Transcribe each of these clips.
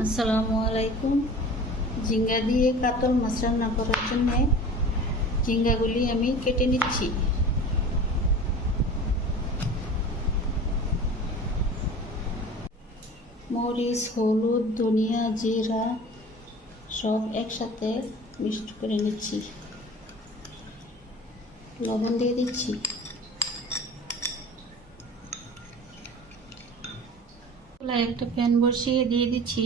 আসসালামু আলাইকুম। ঝিঙ্গা দিয়ে কাতল মাছ রান্না করার জন্য ঝিঙ্গাগুলি আমি কেটে নিচ্ছি। মরিচ, হলুদ, ধনিয়া, জিরা সব একসাথে মিক্সড করে নিচ্ছি। লবণ দিয়ে দিচ্ছি। একটা প্যান বসিয়ে দিয়ে দিচ্ছি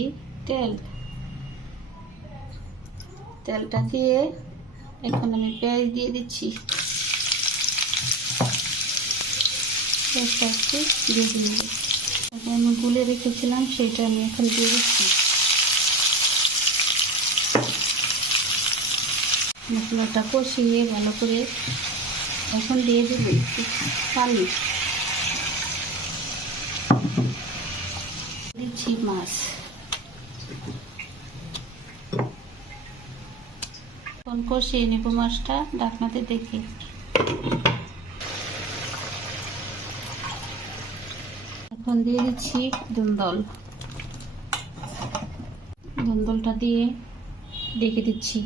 তেলটা দিয়ে এখন আমি পেঁয়াজ দিয়ে দিচ্ছি। পেঁয়াজটা একটু ভেজে নেব। আমি গুলে রেখেছিলাম সেটা আমি এখন দিয়ে দিচ্ছি। মশলাটা কষিয়ে ভালো করে এখন দিয়ে দেব পানি। দিচ্ছি মাছ। এখন কষিয়ে নেব মাছটা ঢাকনাতে দেখে। এখন দিয়ে দিচ্ছি ধুন্দলটা দিয়ে ঢেকে দিচ্ছি।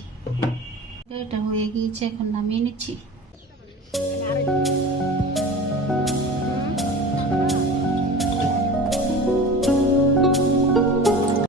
এটা হয়ে গিয়েছে, এখন নামিয়ে নিচ্ছি।